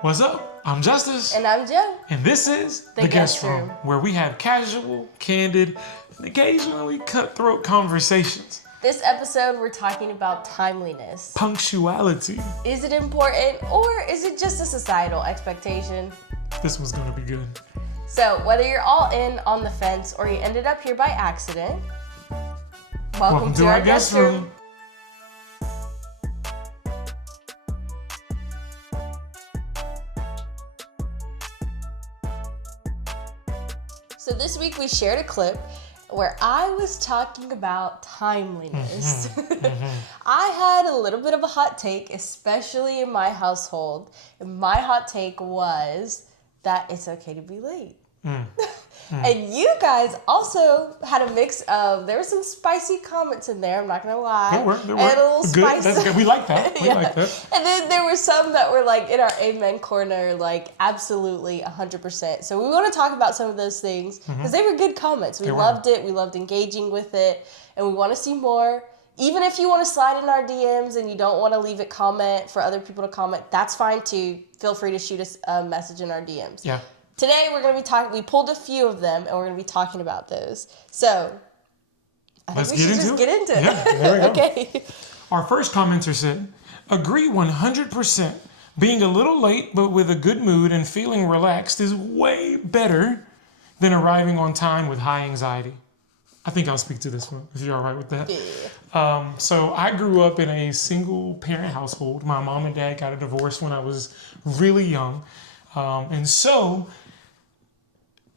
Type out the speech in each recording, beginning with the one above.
What's up? I'm Justice. And I'm Jo. And this is The Guest Room, where we have casual, candid, and occasionally cutthroat conversations. This episode, we're talking about timeliness. Punctuality. Is it important, or is it just a societal expectation? This one's gonna be good. So, whether you're all in on the fence or you ended up here by accident, welcome to our guest room. So this week we shared a clip where I was talking about timeliness. I had a little bit of a hot take, especially in my household. And my hot take was that it's okay to be late. And you guys also had a mix of, there were some spicy comments in there, I'm not gonna lie. There were. And a little Good. spicy. That's good. We like that. We like that. And then there were some that were like in our amen corner, like absolutely 100%. So we want to talk about some of those things because they were good comments. We loved it. We loved engaging with it, and we want to see more. Even if you want to slide in our DMs and you don't want to leave it comment for other people to comment, that's fine too. Feel free to shoot us a message in our DMs. Yeah. Today we're going to be talking, we pulled a few of them and we're going to be talking about those. So, Let's get into it. Yeah, there we go. Okay. Our first commenter said, agree 100%. Being a little late but with a good mood and feeling relaxed is way better than arriving on time with high anxiety. I think I'll speak to this one, if you're all right with that. Yeah. So I grew up in a single parent household. My mom and dad got a divorce when I was really young. And so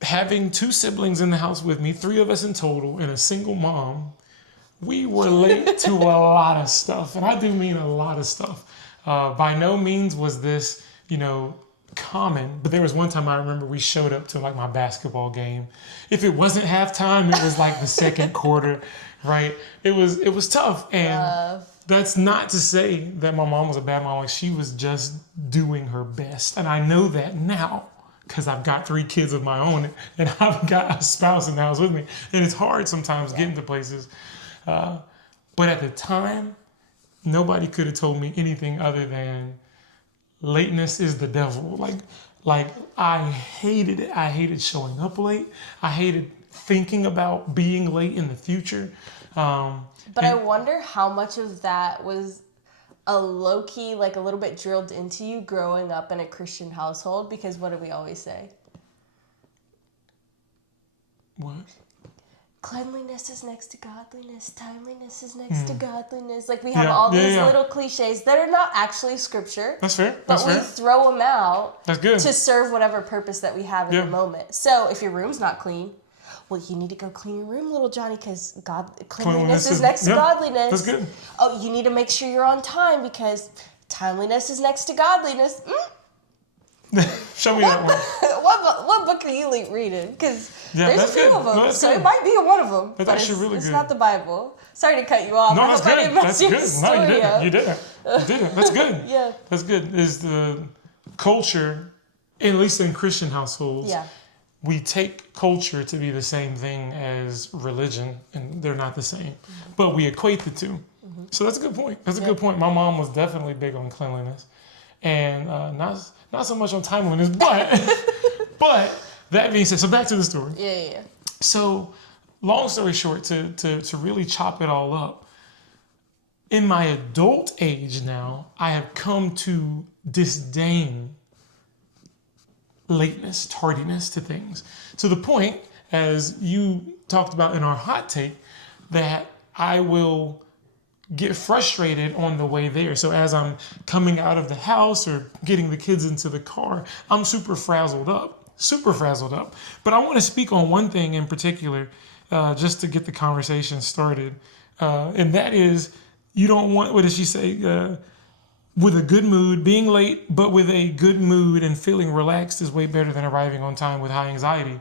having two siblings in the house with me, three of us in total, and a single mom, we were late to a lot of stuff. And I do mean a lot of stuff. By no means was this, common. But there was one time I remember we showed up to like my basketball game. If it wasn't halftime, it was like the second quarter, right? It was tough. And that's not to say that my mom was a bad mom. Like, she was just doing her best. And I know that now because I've got 3 kids of my own and I've got a spouse in the house with me. And it's hard sometimes getting to places. But at the time, nobody could have told me anything other than lateness is the devil. Like I hated it. I hated showing up late. I hated thinking about being late in the future. But I wonder how much of that was a low-key, like a little bit drilled into you growing up in a Christian household, because what do we always say? What? Cleanliness is next to godliness. Timeliness is next to godliness. Like, we have all these little cliches that are not actually scripture. That's fair. But we throw them out That's good. to serve whatever purpose that we have in the moment. So if your room's not clean, well, you need to go clean your room, little Johnny, because cleanliness is next to godliness. That's good. Oh, you need to make sure you're on time because timeliness is next to godliness. Show me that one. What book are you reading? Because there's a few good. of them, No, so good. it might be in one of them. That's actually really it's good. not the Bible. Sorry to cut you off. No, I that's hope I good. didn't mess That's your good. story No, you didn't. up. You didn't. That's good. Yeah. That's good. Is the culture, at least in Christian households, we take culture to be the same thing as religion, and they're not the same. But we equate the two. So that's a good point. That's a good point. My mom was definitely big on cleanliness, and not so much on timeliness, but that being said, so back to the story. Yeah. So, long story short, to really chop it all up, in my adult age now, I have come to disdain lateness, tardiness to things, to the point, as you talked about in our hot take, that I will get frustrated on the way there. So as I'm coming out of the house or getting the kids into the car, I'm super frazzled up. But I want to speak on one thing in particular, just to get the conversation started. And that is, you don't want, what did she say? With a good mood, being late, but with a good mood and feeling relaxed is way better than arriving on time with high anxiety.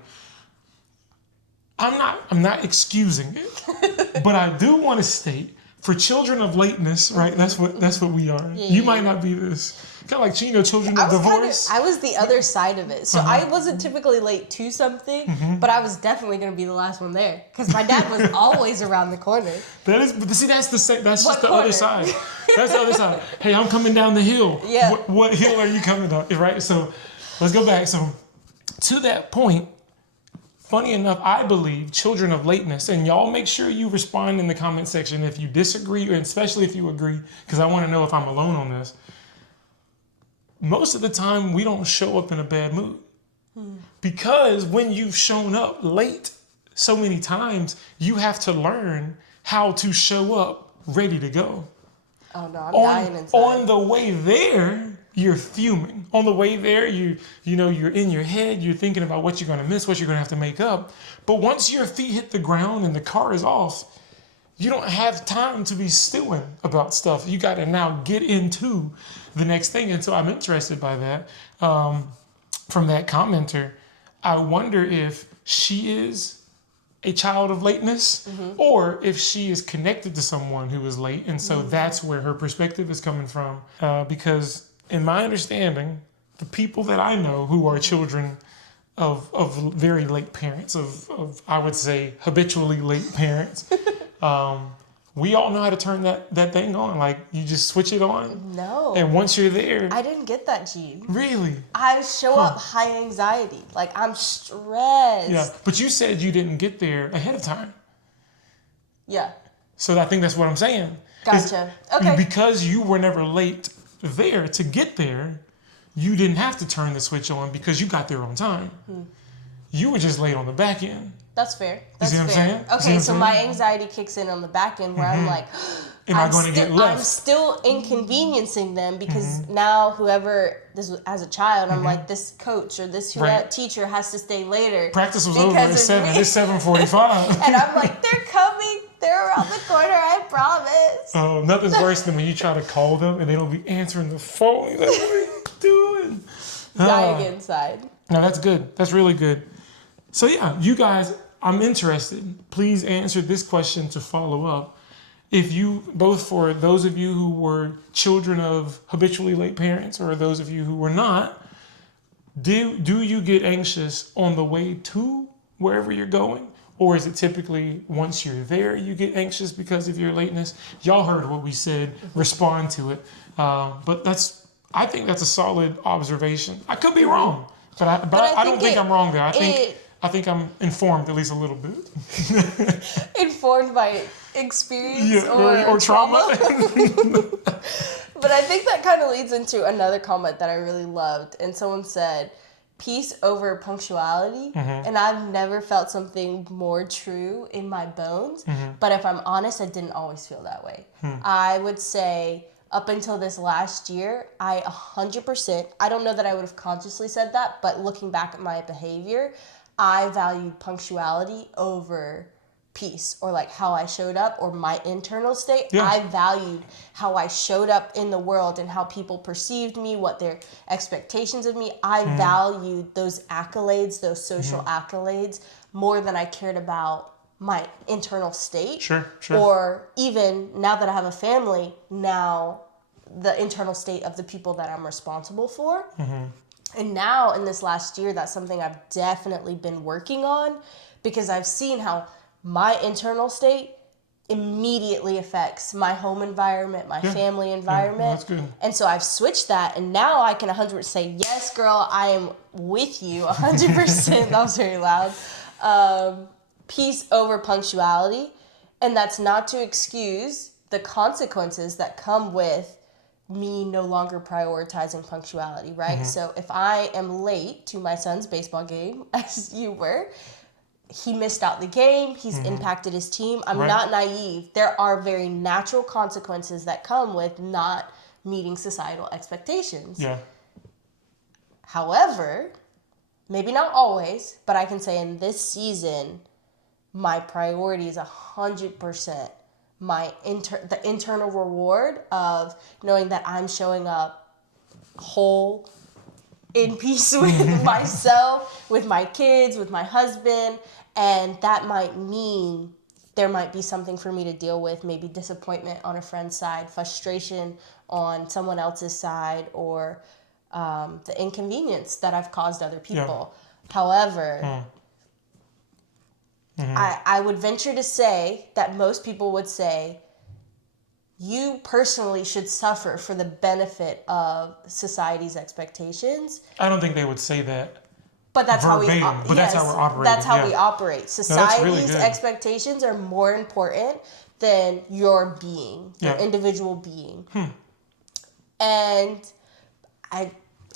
I'm not excusing it, but I do want to state, for children of lateness, right? That's what we are. You might not be this, Kind of like, children of divorce. I was the other side of it. So I wasn't typically late to something, but I was definitely going to be the last one there because my dad was always around the corner. But see, that's just the corner? other side. That's the other side. Hey, I'm coming down the hill. Yeah. What hill are you coming down? Right? So let's go back. So to that point, funny enough, I believe children of lateness, and y'all make sure you respond in the comment section if you disagree, or especially if you agree, because I want to know if I'm alone on this. Most of the time, we don't show up in a bad mood. Because when you've shown up late so many times, you have to learn how to show up ready to go. Oh no, I'm dying inside. On the way there, you're fuming. On the way there, you're in your head, you're thinking about what you're going to miss, what you're going to have to make up. But once your feet hit the ground and the car is off, you don't have time to be stewing about stuff. You got to now get into the next thing. And so I'm interested by that. From that commenter, I wonder if she is a child of lateness, or if she is connected to someone who is late. And so that's where her perspective is coming from. Because in my understanding, the people that I know who are children of very late parents, of I would say habitually late parents, we all know how to turn that thing on. Like, you just switch it on. No. And once you're there. I didn't get that gene. Really? I show up high anxiety. Like, I'm stressed. Yeah. But you said you didn't get there ahead of time. Yeah. So I think that's what I'm saying. Gotcha. Okay. Because you were never late there to get there, you didn't have to turn the switch on because you got there on time. You were just late on the back end. That's fair. That's see what I'm fair. saying? Okay, so my anxiety kicks in on the back end where I'm like, Am I going to get left? I'm still inconveniencing them because now whoever, this was as a child, I'm like, this coach or this teacher has to stay later. Practice was over at 7. It's 7:45. And I'm like, they're coming. They're around the corner, I promise. Oh, nothing's worse than when you try to call them and they don't be answering the phone. You're like, what are you doing? Dying inside. No, that's good. That's really good. So yeah, you guys, I'm interested. Please answer this question to follow up. If you, both for those of you who were children of habitually late parents or those of you who were not, do you get anxious on the way to wherever you're going? Or is it typically once you're there, you get anxious because of your lateness? Y'all heard what we said, respond to it. But I think that's a solid observation. I could be wrong, but I don't think I'm wrong there. I think I'm informed at least a little bit. Informed by experience or trauma. But I think that kind of leads into another comment that I really loved. And someone said, peace over punctuality. And I've never felt something more true in my bones. But if I'm honest, I didn't always feel that way. I would say up until this last year, I 100%, I don't know that I would have consciously said that, but looking back at my behavior, I valued punctuality over peace or like how I showed up or my internal state. Yeah. I valued how I showed up in the world and how people perceived me, what their expectations of me. I valued those accolades, those social accolades, more than I cared about my internal state. Sure. Or even now that I have a family, now the internal state of the people that I'm responsible for. And now in this last year, that's something I've definitely been working on because I've seen how my internal state immediately affects my home environment, my family environment. That's good. And so I've switched that, and now I can 100% say, yes, girl, I am with you 100%. That was very loud. Peace over punctuality. And that's not to excuse the consequences that come with me no longer prioritizing punctuality, right? So if I am late to my son's baseball game, as you were, he missed out the game, he's impacted his team. I'm not naive. There are very natural consequences that come with not meeting societal expectations. Yeah. However, maybe not always, but I can say in this season, my priority is 100% the internal reward of knowing that I'm showing up whole, in peace with myself, with my kids, with my husband, and that might mean there might be something for me to deal with, maybe disappointment on a friend's side, frustration on someone else's side or the inconvenience that I've caused other people. However, I would venture to say that most people would say you personally should suffer for the benefit of society's expectations. I don't think they would say that. But that's verbatim, how we. but that's how we're operating. That's how we operate. Society's really expectations are more important than your being, your individual being. And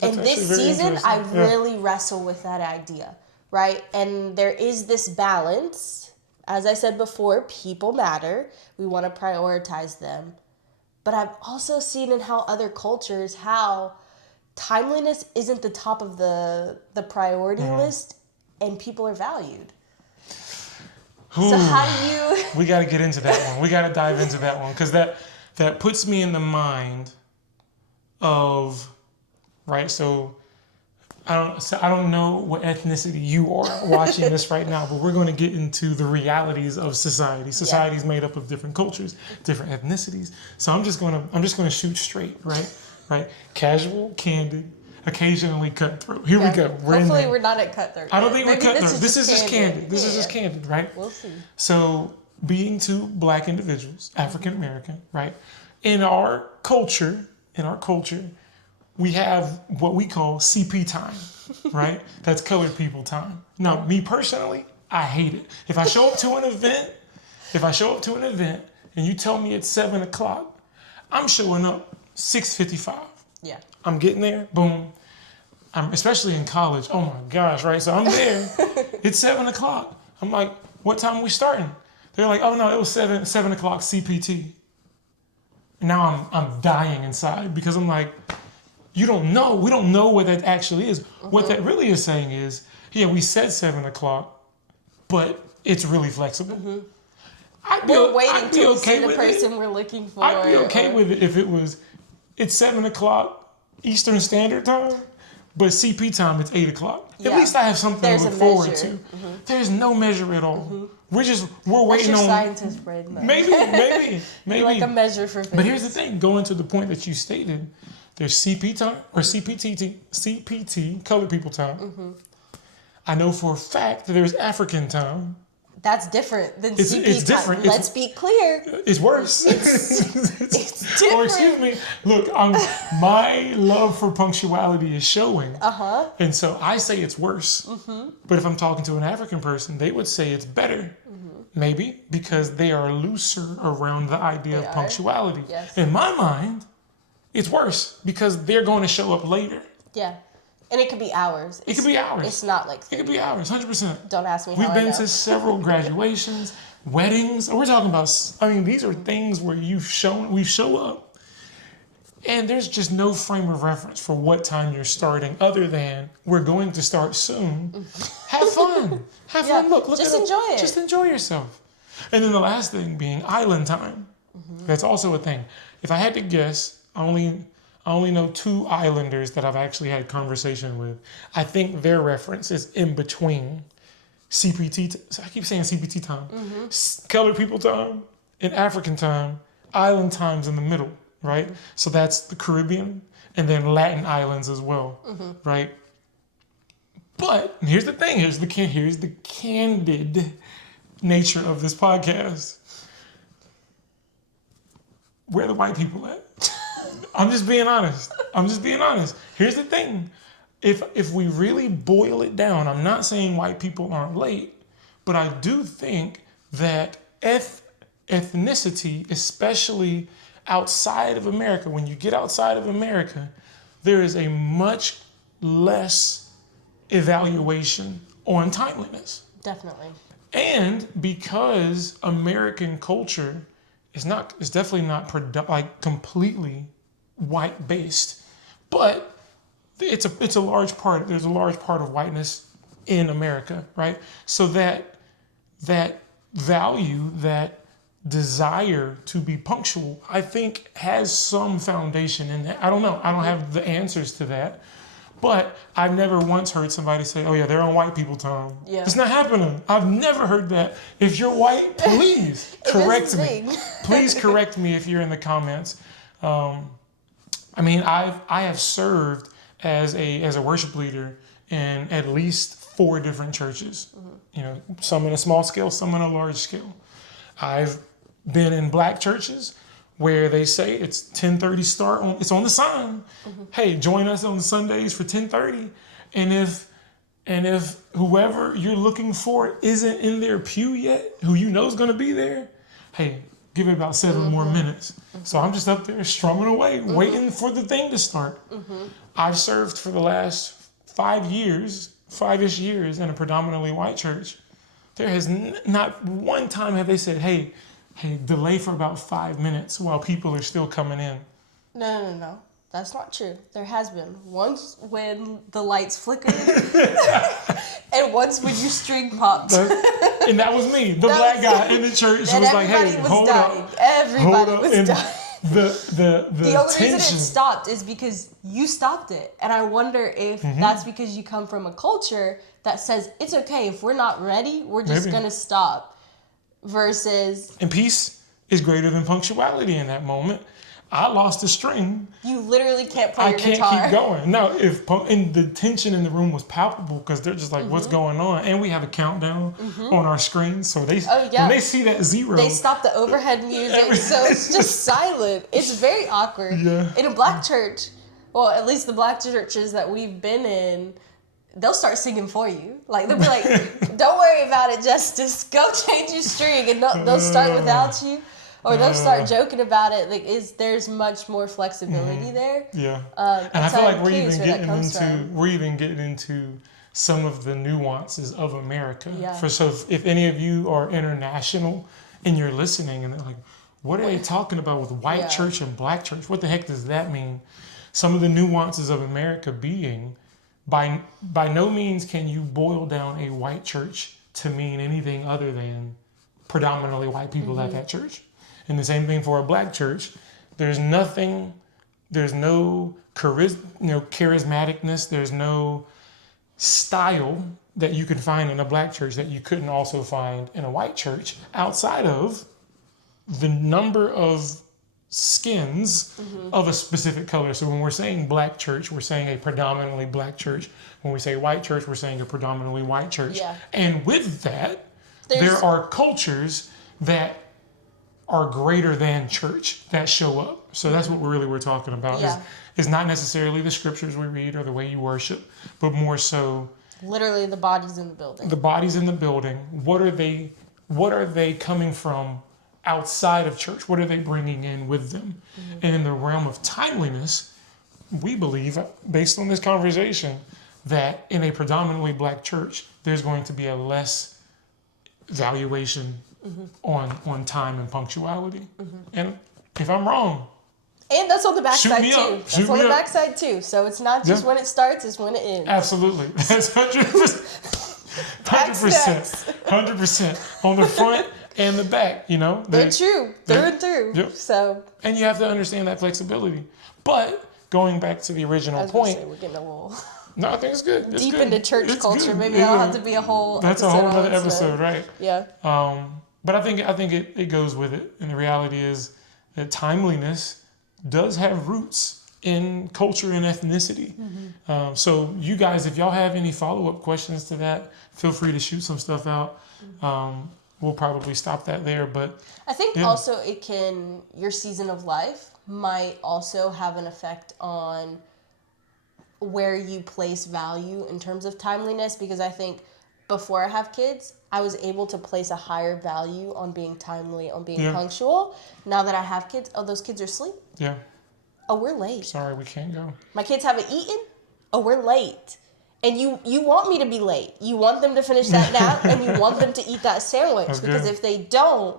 in this season, I really wrestle with that idea, right? And there is this balance. As I said before, people matter. We want to prioritize them. But I've also seen in how other cultures, how timeliness isn't the top of the priority list, and people are valued. So how do you... We got to get into that one. We got to dive into that one, because that puts me in the mind of, right, so I don't know what ethnicity you are watching this right now, but we're going to get into the realities of society. Society is made up of different cultures, different ethnicities. So I'm just going to shoot straight, right? Right? Casual, candid, occasionally cutthroat. Here we go. Hopefully we're not at cutthroat. I don't think we're cutthroat. This is just candid. This is just candid, right? We'll see. So being two black individuals, African American, right? In our culture, we have what we call CP time, right? That's colored people time. Now, me personally, I hate it. If I show up to an event, and you tell me it's 7 o'clock, I'm showing up 6:55. Yeah. I'm getting there, boom. I'm especially in college. Oh my gosh, right? So I'm there. It's 7 o'clock. I'm like, what time are we starting? They're like, oh no, it was 7 o'clock CPT. And now I'm dying inside because I'm like, you don't know. We don't know what that actually is. What that really is saying is, yeah, we said 7 o'clock, but it's really flexible. We're waiting to see the person we're looking for. I'd be okay with it if it's 7 o'clock Eastern Standard Time, but CP time, it's 8 o'clock. At least I have something to look forward to. There's no measure at all. We're waiting on scientist brain. Maybe like a measure for things. But here's the thing, going to the point that you stated, there's CP time or CPT, colored people time. I know for a fact that there's African time. That's different than CP it's time. Different. Let's be clear. It's worse. It's different. Or excuse me. Look, my love for punctuality is showing. And so I say it's worse. But if I'm talking to an African person, they would say it's better. Maybe because they are looser around the idea of punctuality. Yes. In my mind, it's worse because they're going to show up later. Yeah. And it could be hours. It could be hours. It's not like 30. It could be hours, 100%. Don't ask me how We've I been know. to several graduations, weddings. We're talking about, these are things where we show up. And there's just no frame of reference for what time you're starting other than we're going to start soon. Have fun. Have fun. Look just it up. Enjoy it. Just enjoy yourself. And then the last thing being island time. That's also a thing. If I had to guess, I only know 2 islanders that I've actually had conversation with. I think their reference is in between CPT. I keep saying CPT time. Colored people time and African time. Island time's in the middle, right? So that's the Caribbean and then Latin islands as well, right? But here's the thing. Here's the candid nature of this podcast. Where are the white people at? I'm just being honest. Here's the thing. If we really boil it down, I'm not saying white people aren't late, but I do think that ethnicity, especially outside of America, when you get outside of America, there is a much less evaluation on timeliness. Definitely. And because American culture is definitely not completely white based, but it's a large part. There's a large part of whiteness in America, right? So that value, that desire to be punctual, I think has some foundation in that. I don't know. I don't have the answers to that. But I've never once heard somebody say, oh yeah, they're on white people time. Yeah. It's not happening. I've never heard that. If you're white, please correct me. Please correct me if you're in the comments. I mean, I have served as a worship leader in at least 4 different churches. You know, some in a small scale, some in a large scale. I've been in black churches where they say it's 10:30 start. It's on the sign. Hey, join us on Sundays for 10:30. And if whoever you're looking for isn't in their pew yet, who you know is going to be there, hey, give it about 7 more minutes. So I'm just up there strumming away, waiting for the thing to start. I've served for the last 5-ish years in a predominantly white church. There has not one time have they said, hey, delay for about 5 minutes while people are still coming in. No. That's not true. There has been. Once when the lights flickered, and once when your string popped. And that was me, the black guy in the church who was like, hey, hold up. Everybody was dying. The only tension. reason it stopped is because you stopped it. And I wonder if that's because you come from a culture that says, it's okay, if we're not ready, we're just going to stop. Versus... And peace is greater than punctuality in that moment. I lost a string. You literally can't play your guitar. I can't keep going. Now, and the tension in the room was palpable because they're just like, what's going on? And we have a countdown on our screen. So when they see that 0. They stop the overhead music. So it's just silent. It's very awkward. Yeah. In a black church, well, at least the black churches that we've been in, they'll start singing for you. Like, they'll be like, don't worry about it, Justice. Go change your string. And they'll start without you. Or they'll start joking about it. Like, there's much more flexibility there. Yeah. And I feel like we're even getting from. into some of the nuances of America. Yeah. So if any of you are international and you're listening and they're like, what are they talking about with white church and black church? What the heck does that mean? Some of the nuances of America being, by no means can you boil down a white church to mean anything other than predominantly white people at that church. And the same thing for a black church. There's no charismaticness, there's no style that you can find in a black church that you couldn't also find in a white church outside of the number of skins of a specific color. So when we're saying black church, we're saying a predominantly black church. When we say white church, we're saying a predominantly white church. Yeah. And with that, there are cultures that are greater than church that show up. So that's what we're talking about. Yeah. Is not necessarily the scriptures we read or the way you worship, but more so literally the bodies in the building. The bodies in the building. What are they coming from outside of church? What are they bringing in with them? And in the realm of timeliness, we believe, based on this conversation, that in a predominantly black church, there's going to be a less valuation on time and punctuality. And if I'm wrong, and that's on the backside too. That's on the backside too. So it's not just when it starts, it's when it ends. Absolutely. That's 100%. 100% on the front and the back, you know. They're true. Through and through. Yep. So. And you have to understand that flexibility. But going back to the original point. We're getting a little no, I think it's good. It's deep good. into church culture. Good. Maybe that'll have to be a whole That's episode. A whole other episode, right? Yeah. But I think it goes with it. And the reality is that timeliness does have roots in culture and ethnicity. So you guys, if y'all have any follow-up questions to that, feel free to shoot some stuff out. We'll probably stop that there. But I think also your season of life might also have an effect on where you place value in terms of timeliness, because I think before I have kids, I was able to place a higher value on being timely, on being punctual. Now that I have kids, those kids are asleep. Yeah. Oh, we're late. Sorry, we can't go. My kids haven't eaten. Oh, we're late. And you want me to be late. You want them to finish that nap and you want them to eat that sandwich. That's because good. If they don't,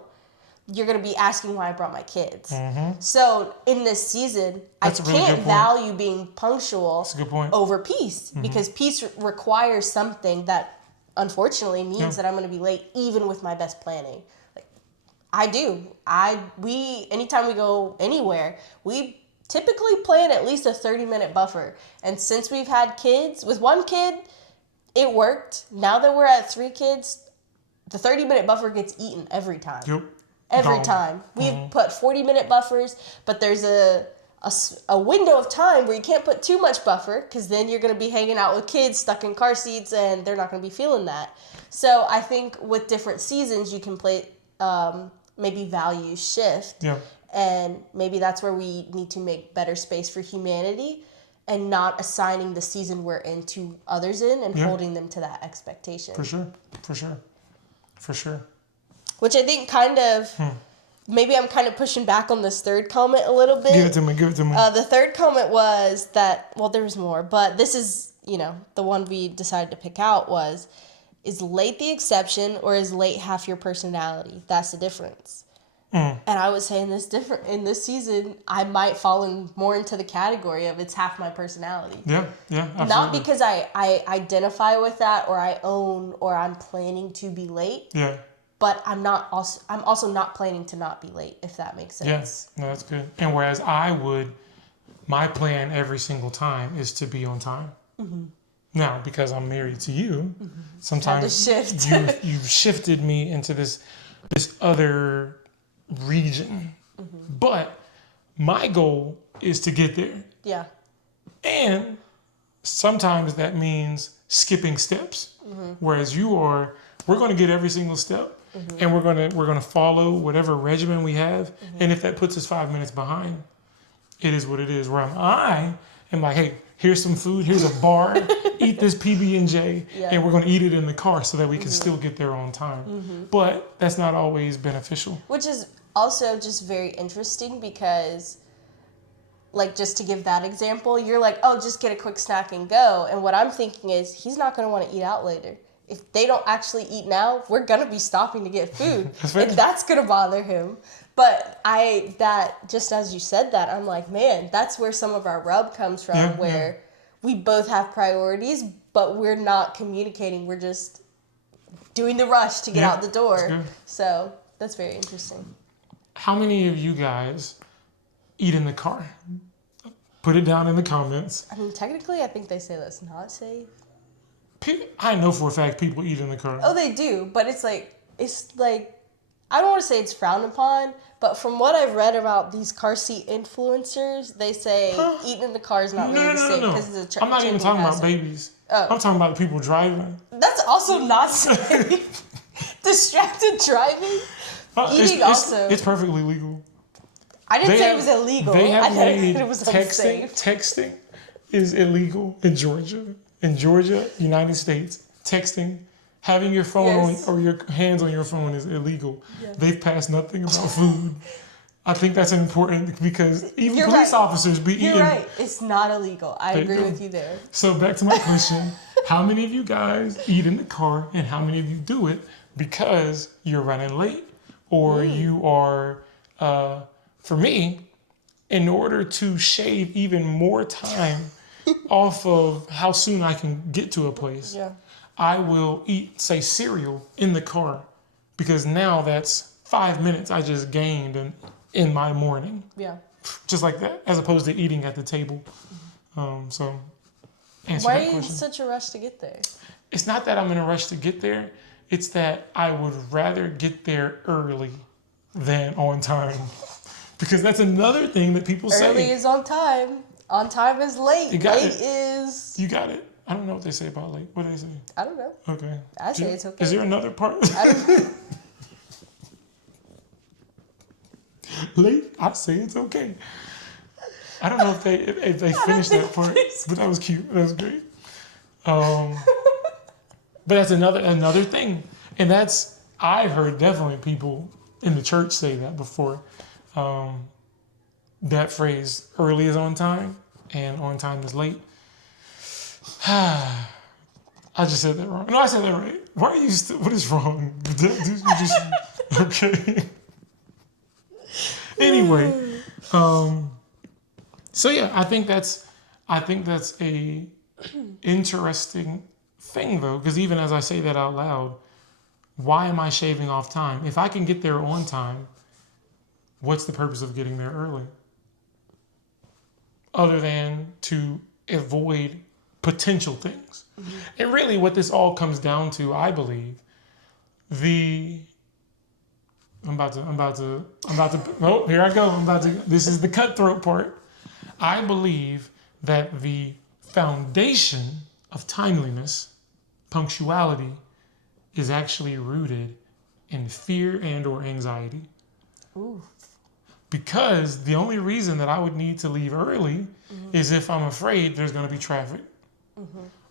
you're going to be asking why I brought my kids. So in this season, I can't value being punctual over peace. Because peace requires something that unfortunately means that I'm going to be late even with my best planning. Like, I do. Anytime we go anywhere, we typically plan at least a 30-minute buffer. And since we've had kids, with one kid, it worked. Now that we're at 3 kids, the 30-minute buffer gets eaten every time. Yep. Every time. We've put 40-minute buffers, but there's a a window of time where you can't put too much buffer, because then you're going to be hanging out with kids stuck in car seats and they're not going to be feeling that. So I think with different seasons, you can play, maybe values shift. Yeah. And maybe that's where we need to make better space for humanity and not assigning the season we're in to others in and holding them to that expectation. For sure. Which I think kind of, maybe I'm kind of pushing back on this third comment a little bit. Give it to me. The third comment was that, well, there's more, but this is, the one we decided to pick out was, is late the exception or is late half your personality? That's the difference. And I was saying in this season, I might fall more into the category of it's half my personality. Yeah, absolutely. Not because I identify with that or I own or I'm planning to be late. Yeah. But I'm also not planning to not be late, if that makes sense. Yes, no, that's good. And whereas my plan every single time is to be on time. Mm-hmm. Now, because I'm married to you, sometimes you've shifted me into this other region. Mm-hmm. But my goal is to get there. Yeah. And sometimes that means skipping steps. Mm-hmm. Whereas we're going to get every single step. Mm-hmm. And we're gonna follow whatever regimen we have. Mm-hmm. And if that puts us 5 minutes behind, it is what it is. Where I am like, hey, here's some food, here's a bar, eat this PB&J, and we're gonna eat it in the car so that we can still get there on time. Mm-hmm. But that's not always beneficial. Which is also just very interesting because, like, just to give that example, you're like, oh, just get a quick snack and go. And what I'm thinking is, he's not gonna want to eat out later. If they don't actually eat now, we're going to be stopping to get food. And that's going to bother him. But just as you said that, I'm like, man, that's where some of our rub comes from, where we both have priorities, but we're not communicating. We're just doing the rush to get out the door. So that's very interesting. How many of you guys eat in the car? Put it down in the comments. I mean, technically, I think they say that's not safe. I know for a fact people eat in the car. Oh, they do, but it's like I don't want to say it's frowned upon, but from what I've read about these car seat influencers, they say eating in the car is not really safe because it's a I'm not even talking about babies. Oh. I'm talking about the people driving. That's also not safe. Distracted driving. Eating also. It's perfectly legal. I didn't say it was illegal. I said it was unsafe. Texting is illegal in Georgia. In Georgia, United States, texting, having your phone or your hands on your phone is illegal. Yeah. They've passed nothing about food. I think that's important because even police officers be eating. You're right. It's not illegal. I agree with you there. So back to my question. How many of you guys eat in the car and how many of you do it because you're running late or you are, for me, in order to shave even more time off of how soon I can get to a place, I will eat, say, cereal in the car because now that's 5 minutes I just gained in my morning. Yeah. Just like that, as opposed to eating at the table. So, answer Why that are you in question. such a rush to get there? It's not that I'm in a rush to get there. It's that I would rather get there early than on time. Because that's another thing that people say. Early is on time. On time is late. You got late it. is... You got it. I don't know what they say about late. What do they say? I don't know. Okay. I say it's okay. Is there another part? I don't know. Late? I say it's okay. I don't know if they finished that part, but that was cute. That was great. But that's another thing. And that's, I've heard definitely people in the church say that before. That phrase, early is on time and on time is late. I just said that wrong. No, I said that right. Why are you what is wrong? Okay. Anyway, so yeah, I think that's a interesting thing though, because even as I say that out loud, why am I shaving off time? If I can get there on time, what's the purpose of getting there early? Other than to avoid potential things. Mm-hmm. And really what this all comes down to, I believe, I'm about to, oh, here I go. This is the cutthroat part. I believe that the foundation of timeliness, punctuality, is actually rooted in fear and or anxiety. Ooh. Because the only reason that I would need to leave early is if I'm afraid there's going to be traffic.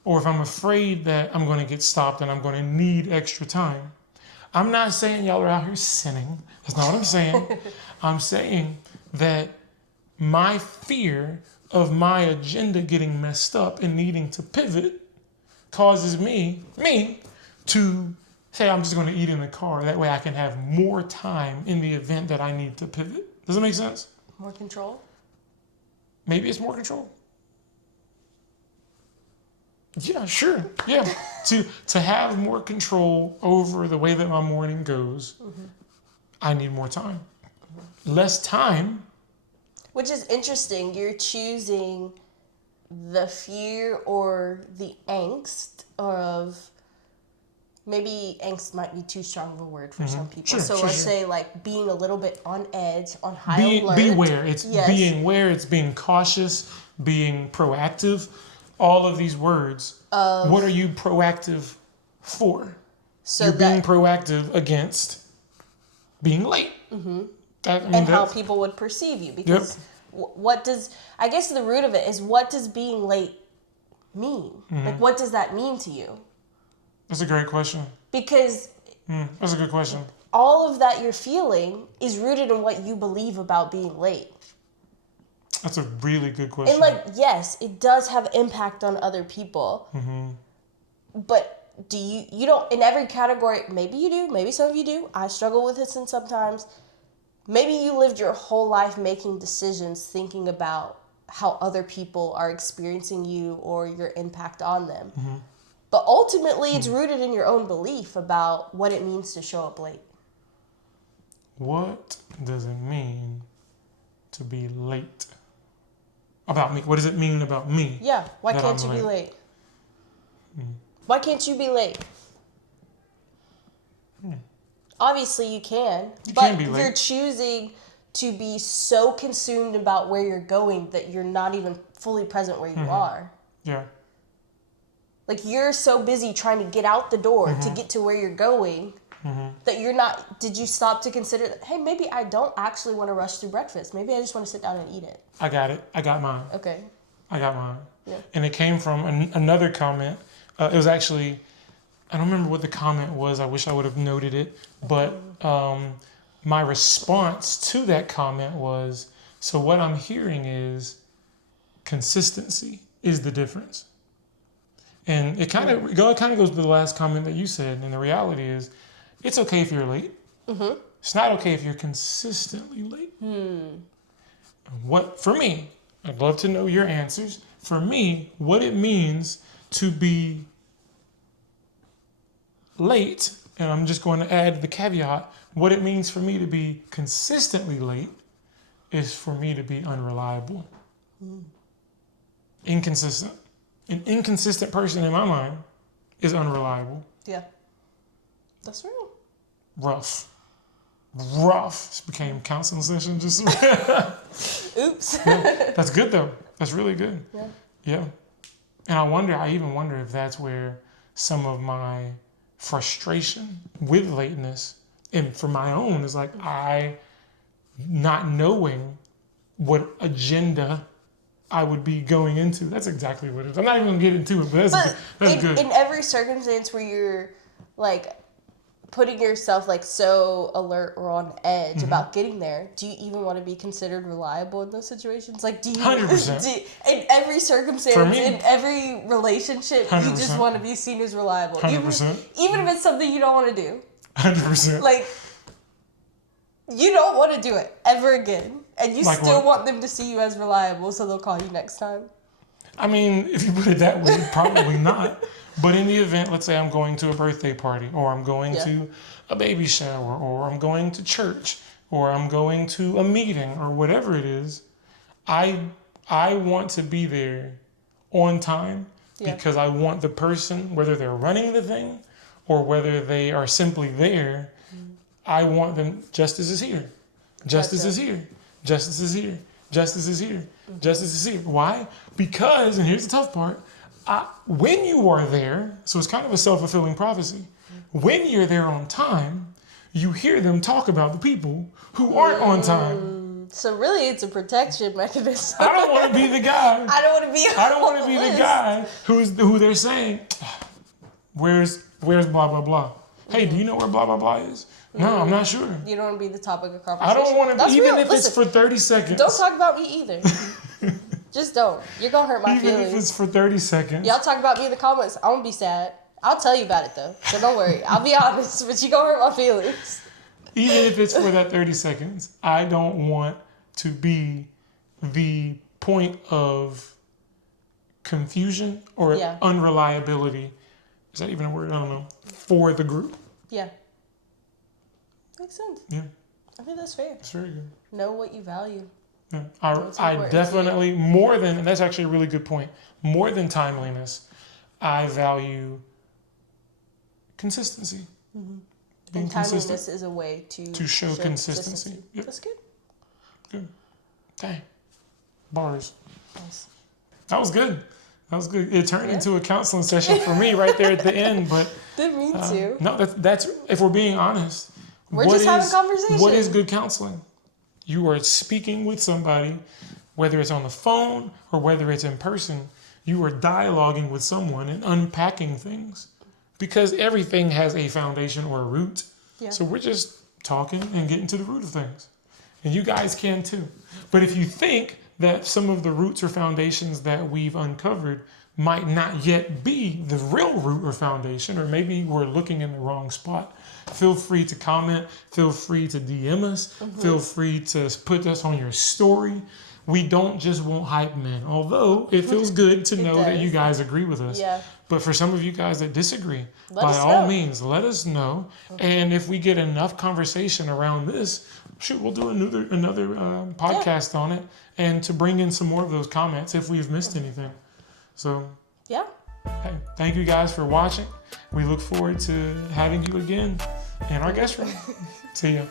Or if I'm afraid that I'm going to get stopped and I'm going to need extra time. I'm not saying y'all are out here sinning. That's not what I'm saying. I'm saying that my fear of my agenda getting messed up and needing to pivot causes me to say I'm just going to eat in the car. That way I can have more time in the event that I need to pivot. Does that make sense? More control? Maybe it's more control. Yeah, sure. Yeah. To have more control over the way that my morning goes, I need more time. Less time. Which is interesting. You're choosing the fear or the angst of, maybe angst might be too strong of a word for some people. Sure, Let's say like being a little bit on edge, on high alert. Beware. It's being aware, it's being cautious, being proactive. All of these words. What are you proactive for? So you're being proactive against being late. And how people would perceive you. Because what does, I guess the root of it is, what does being late mean? Like, what does that mean to you? That's a great question. Because that's a good question. All of that you're feeling is rooted in what you believe about being late. That's a really good question. And like, yes, it does have impact on other people. But do you don't, in every category, maybe you do, maybe some of you do. I struggle with it sometimes. Maybe you lived your whole life making decisions thinking about how other people are experiencing you or your impact on them. But ultimately, it's rooted in your own belief about what it means to show up late. What does it mean to be late? About me. What does it mean about me? Yeah. Why can't you be late? Why can't you be late? Obviously, you can. But you're choosing to be so consumed about where you're going that you're not even fully present where you are. Yeah. Like, you're so busy trying to get out the door to get to where you're going that you're not, did you stop to consider that, hey, maybe I don't actually want to rush through breakfast. Maybe I just want to sit down and eat it. I got it. I got mine. Okay. I got mine. Yeah. And it came from another comment. It was actually, I don't remember what the comment was. I wish I would have noted it. But my response to that comment was, so what I'm hearing is consistency is the difference. And it kind of goes to the last comment that you said. And the reality is, it's okay if you're late. It's not okay if you're consistently late. What, for me, I'd love to know your answers. For me, what it means to be late, and I'm just going to add the caveat, what it means for me to be consistently late is for me to be unreliable. Inconsistent. An inconsistent person in my mind is unreliable. Yeah. That's real. Rough. This became counseling session. Just Oops. That's good though. That's really good. Yeah. And I even wonder if that's where some of my frustration with lateness, and for my own, is like I not knowing what agenda I would be going into. That's exactly what it is. I'm not even going to get into it, but that's good. In every circumstance where you're like putting yourself like so alert or on edge about getting there, do you even want to be considered reliable in those situations? Like, do you 100%. In every circumstance, in every relationship, 100%. you just want to be seen as reliable? 100%. Even if it's something you don't want to do. 100%. Like, you don't want to do it ever again. And you like still what? want them to see you as reliable, so they'll call you next time. I mean, if you put it that way, probably not. But in the event, let's say I'm going to a birthday party, or I'm going to a baby shower, or I'm going to church, or I'm going to a meeting, or whatever it is, I want to be there on time because I want the person, whether they're running the thing or whether they are simply there, I want them, justice is here. Justice is here. Justice is here. Justice is here. Justice is here. Why? Because, and here's the tough part, when you are there, so it's kind of a self-fulfilling prophecy. When you're there on time, you hear them talk about the people who aren't on time. So really, it's a protection mechanism. I don't want to be the guy. I don't want to be. I don't want to be the guy who they're saying, where's blah blah blah. Hey, do you know where blah blah blah is? No, I'm not sure. You don't want to be the topic of conversation. I don't want to, That's even real. if it's for 30 seconds. Don't talk about me either. Just don't. You're gonna hurt my Even feelings. if it's for 30 seconds. Y'all talk about me in the comments. I'm gonna be sad. I'll tell you about it though, so don't worry. I'll be honest, but you gonna hurt my feelings. Even if it's for that 30 seconds, I don't want to be the point of confusion or unreliability. Is that even a word? I don't know. For the group. Yeah. Makes sense. Yeah. I think that's fair. That's very good. Know what you value. Yeah. I definitely, more than, and that's actually a really good point, more than timeliness, I value consistency. Mm-hmm. Being and timeliness is a way to show consistency. Yep. That's good. Good. Dang. Bars. Nice. That was good. That was good. It turned into a counseling session for me right there at the end, but didn't mean to. No, that's if we're being honest. We're just having conversation. What is good counseling? You are speaking with somebody, whether it's on the phone or whether it's in person. You are dialoguing with someone and unpacking things. Because everything has a foundation or a root. Yeah. So we're just talking and getting to the root of things. And you guys can too. But if you think that some of the roots or foundations that we've uncovered might not yet be the real root or foundation, or maybe we're looking in the wrong spot, feel free to comment, feel free to DM us, feel free to put us on your story. We don't just want hype men, although it feels good to know that you guys agree with us. Yeah. But for some of you guys that disagree, by all means, let us know. And if we get enough conversation around this, shoot, we'll do another podcast on it, and to bring in some more of those comments if we've missed anything. So, hey, thank you guys for watching. We look forward to having you again in our guest room. See ya.